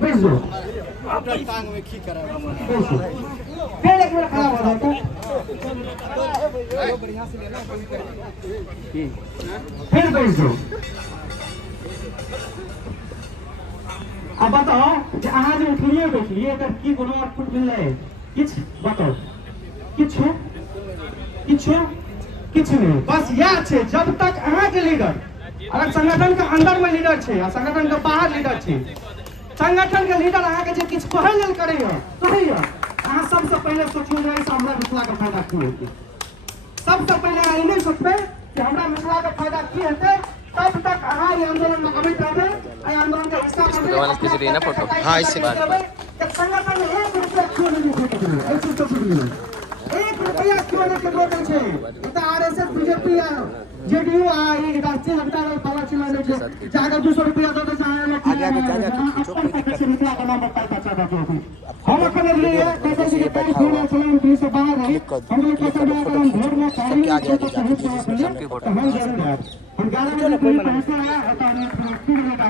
भेज दो। टांग में खी करा फिर एक मिनट खड़ा हो जाओ तो बढ़िया से लेना फिर भेज दो। अब बताओ जे अहाँ जे उठलिए बैठलिए एकर की कोनो आउटपुट मिललै किछ बताओ किछु किछु किछ नहीं बस यह छै जब तक अहाँ के लीडर अगर संगठन के अंदर में लीडर छै आ संगठन के बाहर लीडर छै संगठन के लीडर अहाँ के जे किछ कहै लेल करैया कहैया अहाँ सबसे पहले सोचियो जे से हमरा मिथिला के फायदा की हेतै सबसे पहले अहाँ ई नहीं सोचबै कि हमरा मिथिला के फायदा की हेतै तब तक अहाँ ये आंदोलन में अबैत रहबै आ आंदोलन के हिस्सा बनबै ना फोटो हां इससे बात कर संगठन में 1 रुपया क्यों नहीं देते ऐसे तो सुनिए 1 रुपया क्यों नहीं देते छै त आरएसएस बीजेपी या जेडीयू आ ये राष्ट्रीय जनता दल पावर चला ले छै जाकर 200 रुपया दे दे आगे आगे से मिथिला का नाम बताता चाहता हूं हम अपन लिए कैसे के पैर जोड़े चलन 20 से बाहर है हम लोग कैसे घर में सारी आगे सबके फोटो हम जरूर हम 11 बजे कोई फैसला है हटा नहीं फिर का